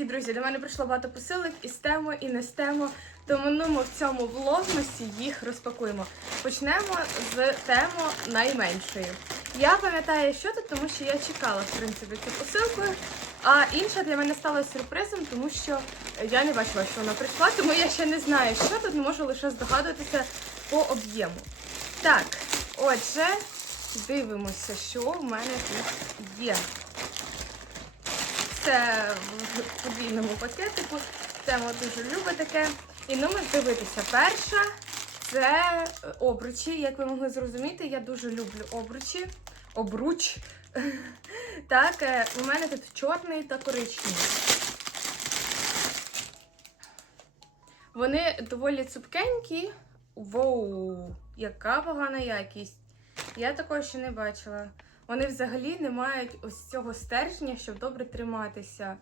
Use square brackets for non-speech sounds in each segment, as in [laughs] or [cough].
Дорогі друзі, до мене прийшло багато посилок і з тему, і не з тему. Тому ну, ми в цьому влогмасі їх розпакуємо. Почнемо з тему найменшої. Я пам'ятаю, що тут, тому що я чекала в принципі цю посилку. А інша для мене стала сюрпризом, тому що я не бачила, що вона прийшла, тому я ще не знаю, що тут можу лише здогадуватися по об'єму. Так, отже, дивимося, що в мене тут є. Це в подвійному пакетику. Тема дуже любить таке. І номер дивитися. Перша це е, обручі. Як ви могли зрозуміти, я дуже люблю обручі. Обруч. [laughs] Так, е, у мене тут чорний та коричневий. Вони доволі цупкенькі. Воу, яка погана якість. Я такого ще не бачила. Вони взагалі не мають ось цього стержня, щоб добре триматися.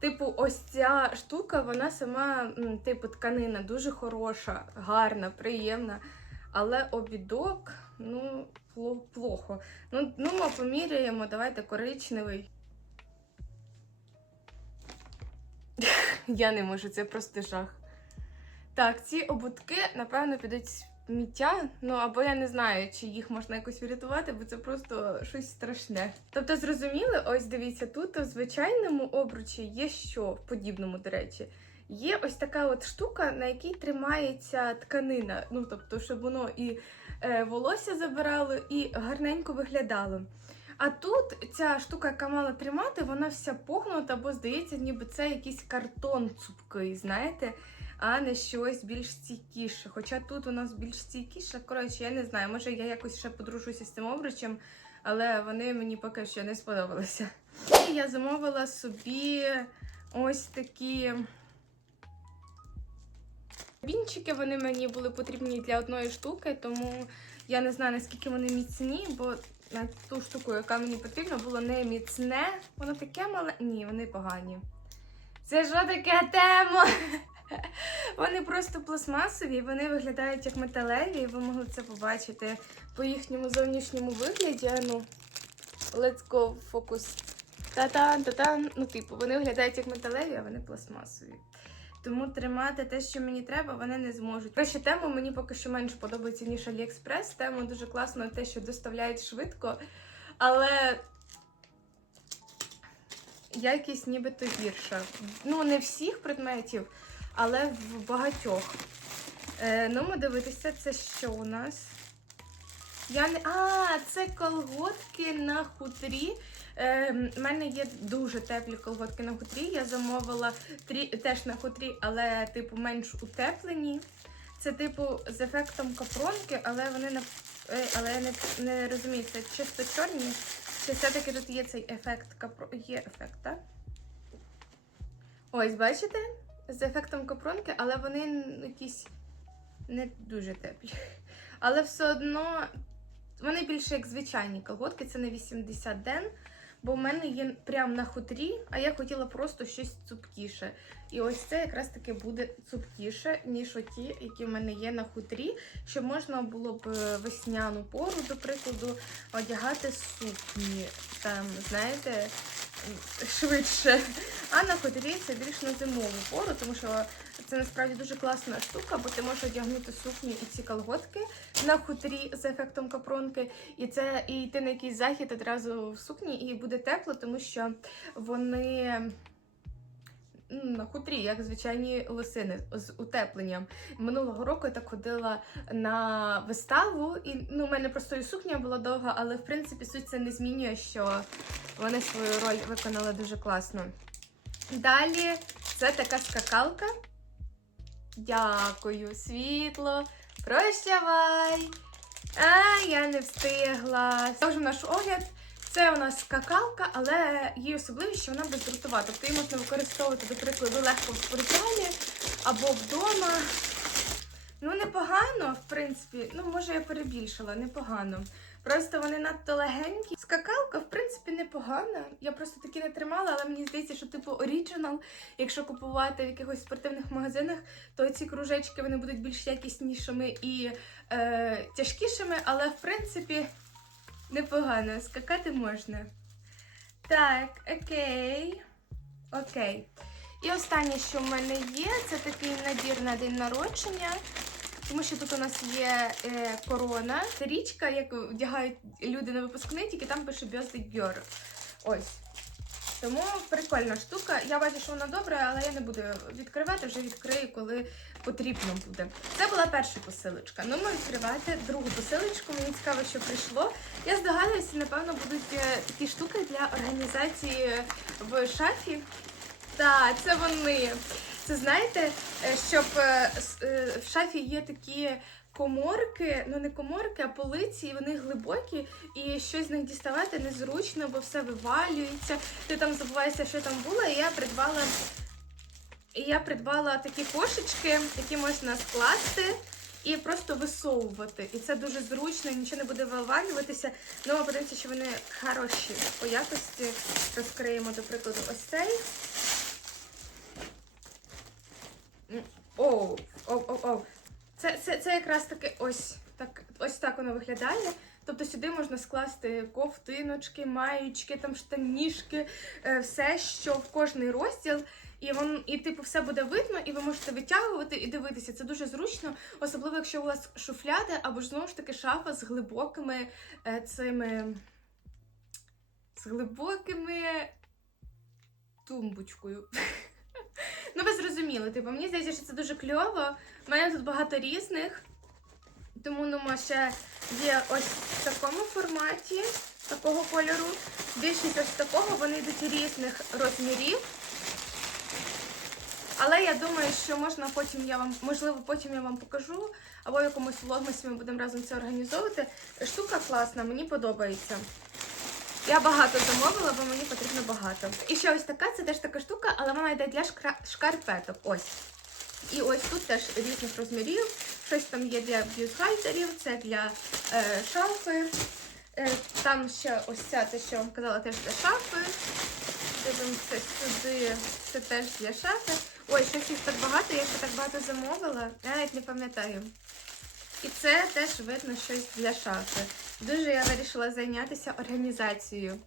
Типу, ось ця штука, вона сама, типу, тканина дуже хороша, гарна, приємна. Але обідок, ну, плохо. Ну, ну ми поміряємо, давайте коричневий. [laughs] Я не можу, це просто жах. Так, ці ободки, напевно, підуть в сміття. Ну або я не знаю, чи їх можна якось врятувати, бо це просто щось страшне. Тобто, зрозуміли, ось дивіться, тут у звичайному обручі є що в подібному, до речі. Є ось така от штука, на якій тримається тканина. Ну, тобто, щоб воно і е, волосся забирало, і гарненько виглядало. А тут ця штука, яка мала тримати, вона вся погнута, бо здається, ніби це якийсь картон цупкий, знаєте, а не щось більш стійкіше. Хоча тут у нас більш стійкіше. Коротше, я не знаю, може я якось ще подружуся з цим обручем, але вони мені поки що не сподобалися. І я замовила собі ось такі. Бінчики вони мені були потрібні для одної штуки, тому я не знаю наскільки вони міцні, бо на ту штуку, яка мені потрібна, було не міцне. Воно таке мале. Ні, вони погані. Це що таке тема? [laughs] Вони просто пластмасові, вони виглядають як металеві, і ви могли це побачити по їхньому зовнішньому вигляді. Ну, let's go, фокус. Та-тан, та-тан. Ну, типу, вони виглядають як металеві, а вони пластмасові. Тому тримати те, що мені треба, вони не зможуть. Краще тему мені поки що менше подобається, ніж Aliexpress. Тему дуже класно те, що доставляють швидко, але якість нібито гірша. Ну, не всіх предметів, але в багатьох. Е, ну, ми дивитися, це що у нас? Я не... А, це колготки на хутрі. Е, У мене є дуже теплі колготки на хутрі. Я замовила трі... теж на хутрі, але типу менш утеплені. Це типу з ефектом капронки, але вони на е, але я не, не розумію, це чисто чорні. Чи все-таки тут є цей ефект капро... Є ефект, так? Ось, бачите? З ефектом копронки, але вони якісь не дуже теплі. Але все одно вони більше як звичайні колготки, це не 80 ден. Бо в мене є прям на хутрі, а я хотіла просто щось цупкіше. І ось це якраз таки буде цупкіше, ніж оті, які в мене є на хутрі, щоб можна було б е, весняну пору, до прикладу, одягати сукні. Там, знаєте, швидше. А на хутрі це більш на зимову пору, тому що це насправді дуже класна штука, бо ти можеш одягнути сукню і ці колготки на хутрі з ефектом капронки. І це і йти на якийсь захід одразу в сукні, і буде тепло, тому що вони на хутрі, як звичайні лосини з утепленням. Минулого року я так ходила на виставу, і ну, у мене просто і сукня була довга, але в принципі суть це не змінює, що вони свою роль виконали дуже класно. Далі це така скакалка. Дякую, світло. Прощавай! А, я не встигла. Це наш огляд. Це у нас скакалка, але її особливість, що вона бездротова. Тобто її можна використовувати, до прикладу, легко в спортзалі або вдома. Ну, непогано, в принципі. Ну, може, я перебільшила, непогано. Просто вони надто легенькі. Скакалка, в принципі, непогана. Я просто такі не тримала, але мені здається, що типу оріджинал, якщо купувати в якихось спортивних магазинах, то ці кружечки вони будуть більш якіснішими і е, тяжкішими, але в принципі непогано. Скакати можна. Так, окей. Окей. І останнє, що в мене є, це такий набір на день народження. Тому що тут у нас є е, корона, це річка, яку вдягають люди на випускний, тільки там пише Birthday Girl. Ось. Тому прикольна штука. Я бачу, що вона добра, але я не буду відкривати, вже відкрию, коли потрібно буде. Це була перша посилочка. Ну, ми відкривати другу посилочку. Мені цікаво, що прийшло. Я здогадуюся, напевно, будуть е, такі штуки для організації в шафі. Так, це вони. Це знаєте, е, щоб е, е, в шафі є такі коморки, ну не коморки, а полиці, і вони глибокі, і щось з них діставати незручно, бо все вивалюється. Ти там забуваєшся, що там було. І я придбала. І я придбала такі кошечки, які можна скласти і просто висовувати. І це дуже зручно, нічого не буде вивалюватися. Ну, ми подивимося, що вони хороші по якості. Розкриємо, до прикладу, ось цей. Оу, оу, оу. Це, це, це якраз таки ось так, ось так воно виглядає. Тобто сюди можна скласти ковтиночки, маючки, там штанішки, е, все, що в кожний розділ. І вон, і типу все буде видно, і ви можете витягувати і дивитися. Це дуже зручно, особливо якщо у вас шуфляди або ж знову ж таки шафа з глибокими е, цими з глибокими тумбочкою. Ну, ви зрозуміли, типу, мені здається, що це дуже кльово. У мене тут багато різних. Тому ну, ще є ось в такому форматі, такого кольору. Більшість ось такого, вони йдуть різних розмірів. Але я думаю, що можна потім я вам, можливо, потім я вам покажу, або в якомусь влогмасі ми будемо разом це організовувати. Штука класна, мені подобається. Я багато замовила, бо мені потрібно багато. І ще ось така, це теж така штука, але вона йде для шкарпеток. Ось. І ось тут теж різних розмірів. Щось там є для бюстгальтерів, це для е, шафи. Е, там ще ось ця, те, що я вам казала, теж для шафи. Дивимося сюди, це теж для шафи. Ой, щось їх так багато, я ще так багато замовила, я навіть не пам'ятаю. І це теж видно щось для шафи. Дуже я вирішила зайнятися організацією.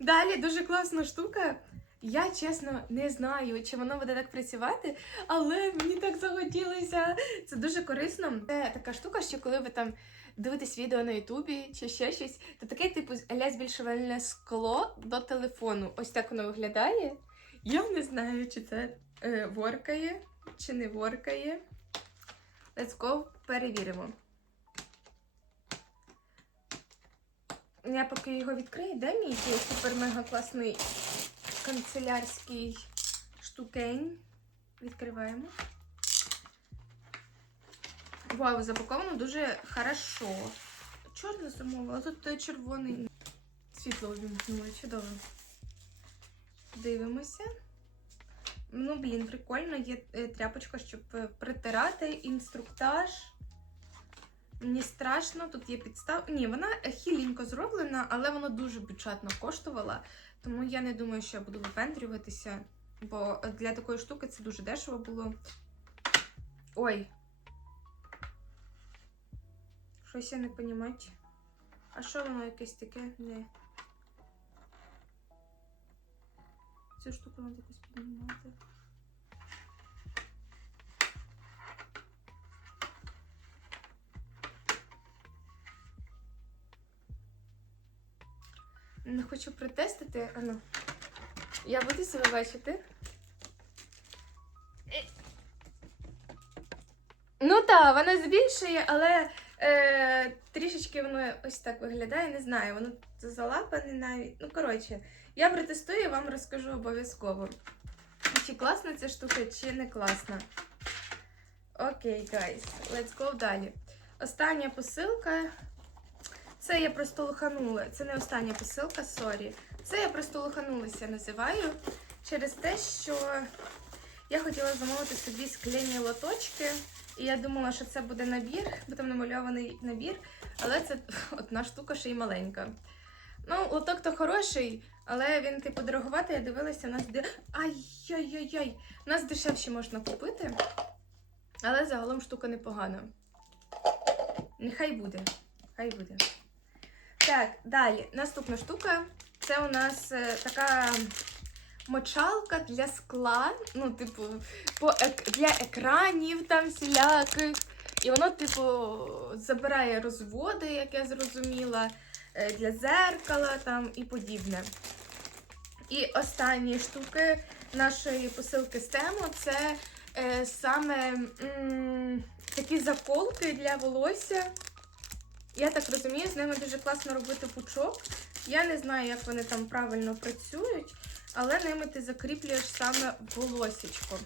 Далі дуже класна штука. Я чесно не знаю, чи воно буде так працювати, але мені так захотілося. Це дуже корисно. Це така штука, що коли ви там дивитесь відео на Ютубі чи ще щось, то таке типу ля збільшувальне скло до телефону. Ось так воно виглядає. Я не знаю, чи це е, воркає, чи не воркає. Let's go, перевіримо. Я поки його відкрию, де мій цей супер-мега класний канцелярський штукень. Відкриваємо. Вау, запаковано дуже хорошо. Чорне замовила, тут е, червоний світло увімкнуло, чудово. Дивимося. Ну, блін, прикольно, є е, тряпочка, щоб е, притирати, інструктаж. Мені страшно, тут є підстав. Ні, вона хіленько зроблена, але вона дуже бюджетно коштувала. Тому я не думаю, що я буду випендрюватися, бо для такої штуки це дуже дешево було. Ой. Щось я не розумію. А що воно якесь таке? Не. Цю штуку треба якось піднімати. Не хочу протестити. Ану. Я буду себе бачити. Е. Ну так, вона збільшує, але е, трішечки воно ось так виглядає. Не знаю, воно залапане навіть. Ну, коротше, я протестую і вам розкажу обов'язково. Чи класна ця штука, чи не класна. Окей, guys, let's go далі. Остання посилка. Це я просто лоханула. Це не остання посилка, сорі. Це я просто лоханулася, називаю. Через те, що я хотіла замовити собі скляні лоточки. І я думала, що це буде набір, бо там намальований набір, але це [laughs] одна штука ще й маленька. Ну, лоток то хороший, але він, типу, дороговатий, я дивилася, у нас де. Ай-яй-яй-яй! У нас дешевші можна купити, але загалом штука непогана. Нехай буде. Хай буде. Так, далі. Наступна штука. Це у нас е, така мочалка для скла, ну, типу, по ек- для екранів там всіляких. І воно, типу, забирає розводи, як я зрозуміла, е, для зеркала там і подібне. І останні штуки нашої посилки з тему це е, саме м, такі заколки для волосся. Я так розумію, з ними дуже класно робити пучок. Я не знаю, як вони там правильно працюють, але ними ти закріплюєш саме волосічко.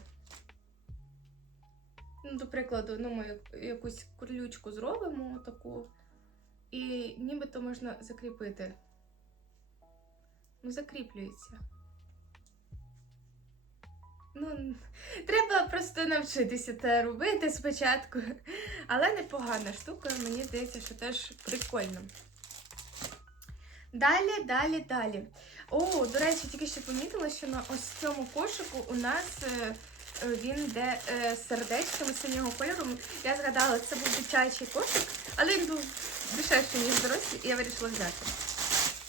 Ну, до прикладу, ну, ми якусь курлючку зробимо таку, і нібито можна закріпити. Ну, закріплюється. Ну, треба просто навчитися це робити спочатку. Але непогана штука, мені здається, що теж прикольно. Далі, далі, далі. О, до речі, тільки що помітила, що на ось цьому кошику у нас е, е, він йде е, сердечками синього кольору. Я згадала, це був дитячий кошик, але він був дешевший, ніж дорослий, і я вирішила взяти.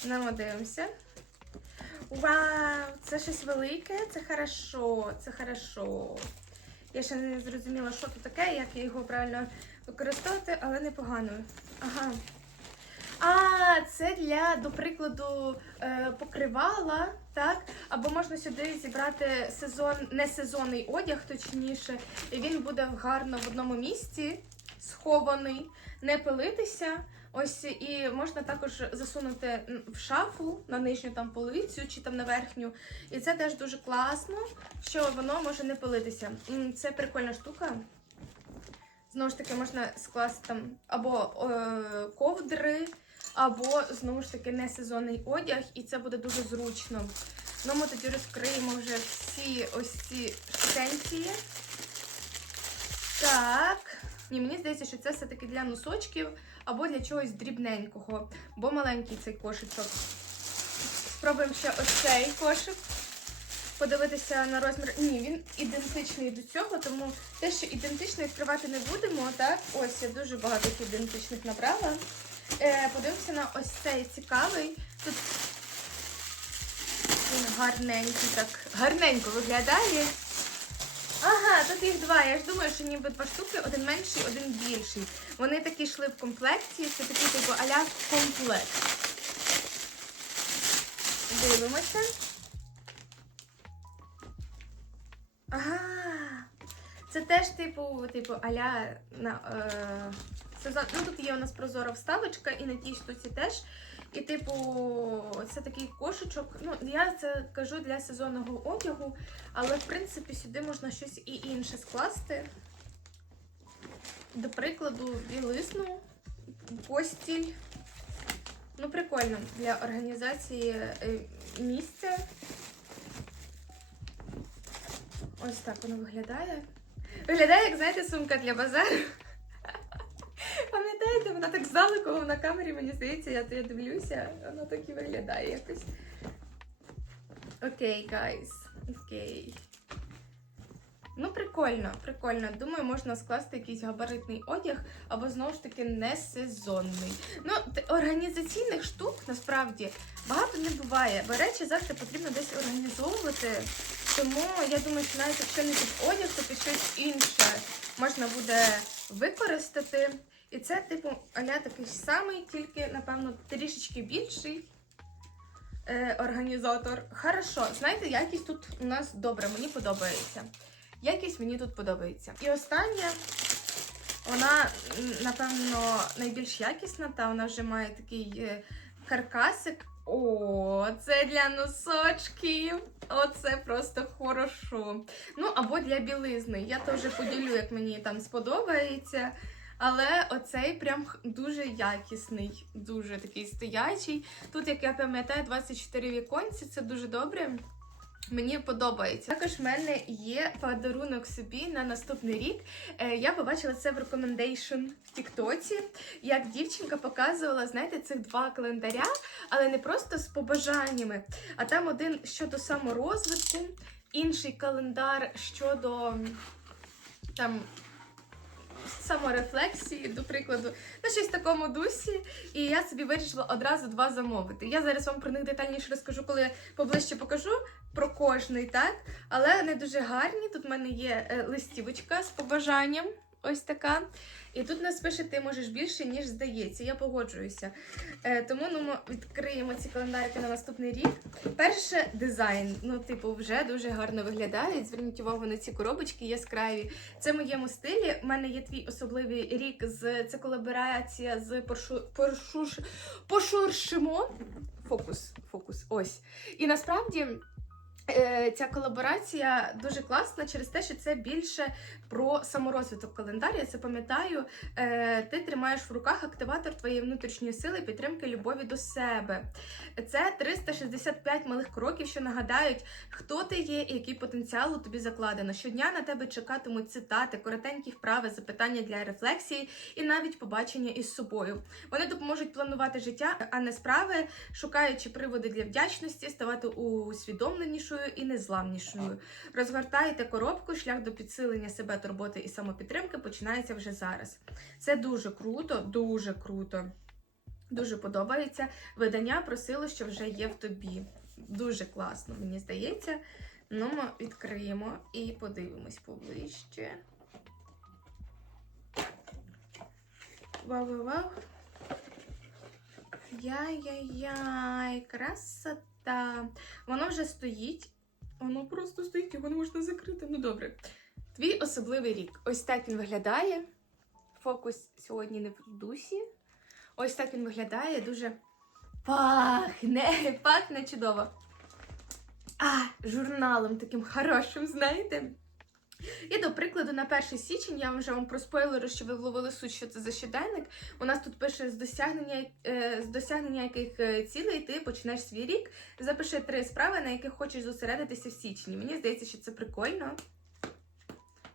Ну, дивимося. Вау, це щось велике, це хорошо, це хорошо. Я ще не зрозуміла, що тут таке, як його правильно використовувати, але непогано. Ага. А, це для, до прикладу, е, покривала, так? Або можна сюди зібрати сезон, не сезонний одяг, точніше, і він буде гарно в одному місці, схований, не пилитися. Ось і можна також засунути в шафу на нижню там полицю чи там на верхню. І це теж дуже класно, що воно може не пилитися. Це прикольна штука. Знову ж таки, можна скласти там або е, ковдри, або знову ж таки не сезонний одяг, і це буде дуже зручно. Ну, ми тоді розкриємо вже всі ось ці штенції. Так. Ні, мені здається, що це все-таки для носочків або для чогось дрібненького, бо маленький цей кошичок. Спробуємо ще ось цей кошик. Подивитися на розмір. Ні, він ідентичний до цього, тому те, що ідентично відкривати не будемо, так? Ось я дуже багато ідентичних набрала. Е, подивимося на ось цей цікавий. Тут він гарненький, так гарненько виглядає. Ага, тут їх два. Я ж думаю, що ніби два штуки, один менший, один більший. Вони такі йшли в комплекті, це такий типу аля комплект. Дивимося. Ага. Це теж типу, типу, аля на е, сезон. Ну тут є у нас прозора вставочка, і на тій штуці теж. І, типу, це такий кошечок. Ну, я це кажу для сезонного одягу, але в принципі сюди можна щось і інше скласти. До прикладу, білизну, постіль. Ну, прикольно для організації е, місця. Ось так воно виглядає. Виглядає, як, знаєте, сумка для базару. Вона так здалеку на камері, мені здається, я, я дивлюся, вона так і виглядає якось. Окей, гайс. Окей. Ну, прикольно, прикольно. Думаю, можна скласти якийсь габаритний одяг, або знову ж таки не сезонний. Ну, організаційних штук насправді багато не буває, бо речі завжди потрібно десь організовувати. Тому я думаю, що навіть якщо не під одяг, то під щось інше можна буде використати. І це, типу, аля такий самий, тільки, напевно, трішечки більший е, організатор. Хорошо, знаєте, якість тут у нас добра, мені подобається. Якість мені тут подобається. І остання, вона, напевно, найбільш якісна, та вона вже має такий е, каркасик. О, це для носочків. Оце просто хорошо. Ну, або для білизни. Я теж поділю, як мені там сподобається. Але оцей прям дуже якісний, дуже такий стоячий. Тут, як я пам'ятаю, 24 віконці, це дуже добре. Мені подобається. Також в мене є подарунок собі на наступний рік. Е, Я побачила це в рекомендейшн в Тіктоці, як дівчинка показувала, знаєте, цих два календаря, але не просто з побажаннями, а там один щодо саморозвитку, інший календар щодо там саморефлексії, до прикладу, на щось в такому дусі. І я собі вирішила одразу два замовити. Я зараз вам про них детальніше розкажу, коли я поближче покажу про кожний, так? Але вони дуже гарні. Тут в мене є е, листівочка з побажанням. Ось така. І тут нас пише, ти можеш більше, ніж здається. Я погоджуюся. Е, тому ну, ми відкриємо ці календарики на наступний рік. Перше дизайн. Ну, типу, вже дуже гарно виглядають. Зверніть увагу на ці коробочки яскраві. Це в моєму стилі. У мене є твій особливий рік з це колаборація з Поршу, Поршуш, Пошуршимо. Фокус, фокус. Ось. І насправді. Е, Ця колаборація дуже класна через те, що це більше про саморозвиток календар. Я це пам'ятаю. Е, Ти тримаєш в руках активатор твоєї внутрішньої сили підтримки любові до себе. Це 365 малих кроків, що нагадають, хто ти є і який потенціал у тобі закладено. Щодня на тебе чекатимуть цитати, коротенькі вправи, запитання для рефлексії і навіть побачення із собою. Вони допоможуть планувати життя, а не справи, шукаючи приводи для вдячності, ставати усвідомленішою і незламнішою. Розгортайте коробку, шлях до підсилення себе, турботи і самопідтримки починається вже зараз. Це дуже круто, дуже круто. Дуже подобається. Видання просило, що вже є в тобі. Дуже класно, мені здається. Ну, ми відкриємо і подивимось поближче. Вау-вау-вау. Яй-яй-яй, красота. Воно вже стоїть. Воно просто стоїть, його не можна закрити. Ну добре. Твій особливий рік. Ось так він виглядає. Фокус сьогодні не в дусі. Ось так він виглядає. Дуже пахне, пахне чудово. А, журналом таким хорошим, знаєте? І до прикладу, на 1 січень я вже вам проспойлерю, що ви вловили суть, що це за щоденник. У нас тут пише з досягнення, е, з досягнення яких е, цілей ти почнеш свій рік. Запиши три справи, на яких хочеш зосередитися в січні. Мені здається, що це прикольно.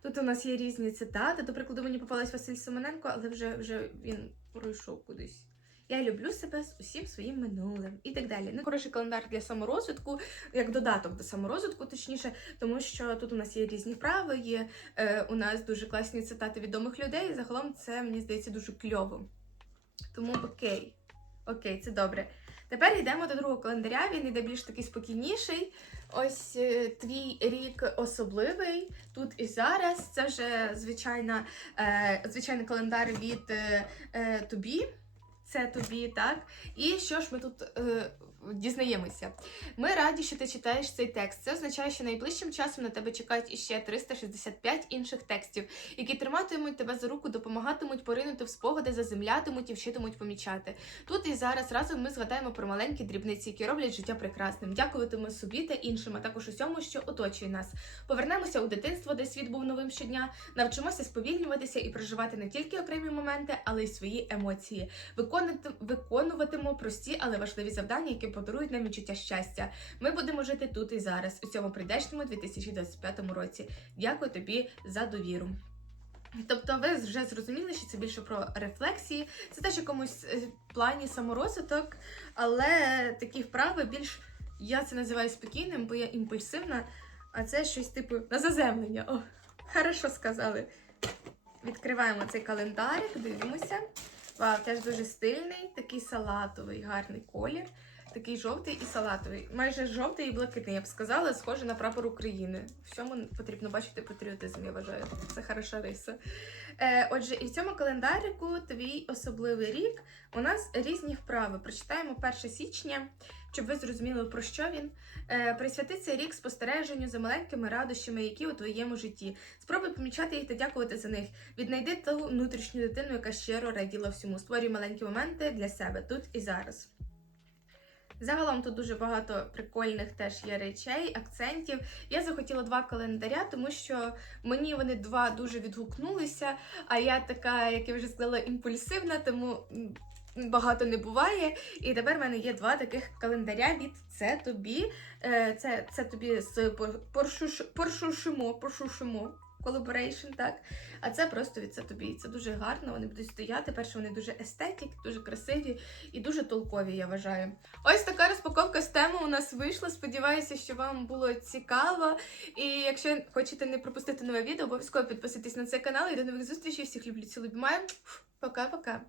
Тут у нас є різні цитати. До прикладу, мені попалась Василь Семененко, але вже, вже він пройшов кудись. Я люблю себе з усім своїм минулим і так далі. Ну, хороший календар для саморозвитку, як додаток до саморозвитку, точніше, тому що тут у нас є різні вправи, є е, у нас дуже класні цитати відомих людей. Загалом це мені здається дуже кльово. Тому окей, окей, це добре. Тепер йдемо до другого календаря. Він іде більш такий спокійніший. Ось е, твій рік особливий тут і зараз. Це вже звичайна, е, звичайний календар від е, е, тобі. Це тобі, так? І що ж ми тут е, дізнаємося? Ми раді, що ти читаєш цей текст. Це означає, що найближчим часом на тебе чекають іще 365 інших текстів, які триматимуть тебе за руку, допомагатимуть поринути в спогади, заземлятимуть і вчитимуть помічати. Тут і зараз разом ми згадаємо про маленькі дрібниці, які роблять життя прекрасним. Дякуватимемо собі та іншим, а також усьому, що оточує нас. Повернемося у дитинство, де світ був новим щодня. Навчимося сповільнюватися і проживати не тільки окремі моменти, але й свої емоції. Виконати, виконуватимо прості, але важливі завдання, які подарують нам відчуття щастя. Ми будемо жити тут і зараз, у цьому прийдешньому 2025 році. Дякую тобі за довіру. Тобто, ви вже зрозуміли, що це більше про рефлексії, це теж якомусь е, плані саморозвиток, але такі вправи більш я це називаю спокійним, бо я імпульсивна, а це щось типу на заземлення. О, хорошо сказали. Відкриваємо цей календарик, дивимося. Вау, теж дуже стильний, такий салатовий, гарний колір. Такий жовтий і салатовий. Майже жовтий і блакитний, я б сказала, схоже на прапор України. Всьому потрібно бачити патріотизм, я вважаю. Це хороша риса. Е, отже, і в цьому календарику твій особливий рік. У нас різні вправи. Прочитаємо 1 січня, щоб ви зрозуміли, про що він. Е, присвяти цей рік спостереженню за маленькими радощами, які у твоєму житті. Спробуй помічати їх та дякувати за них. Віднайди ту внутрішню дитину, яка щиро раділа всьому. Створюй маленькі моменти для себе тут і зараз. Загалом тут дуже багато прикольних теж є речей, акцентів. Я захотіла два календаря, тому що мені вони два дуже відгукнулися. А я така, як я вже сказала, імпульсивна, тому багато не буває. І тепер в мене є два таких календаря від це тобі. Е, Це, це тобі з Пор- Поршуш, Поршушимо, Поршушимо. Колаборейшн, так. А це просто від це тобі. Це дуже гарно. Вони будуть стояти. Перше, вони дуже естетик, дуже красиві і дуже толкові, я вважаю. Ось така розпаковка з теми у нас вийшла. Сподіваюся, що вам було цікаво. І якщо хочете не пропустити нове відео, обов'язково підписуйтесь на цей канал і до нових зустрічей. Всіх люблю, цілу, обіймаю. Пока-пока.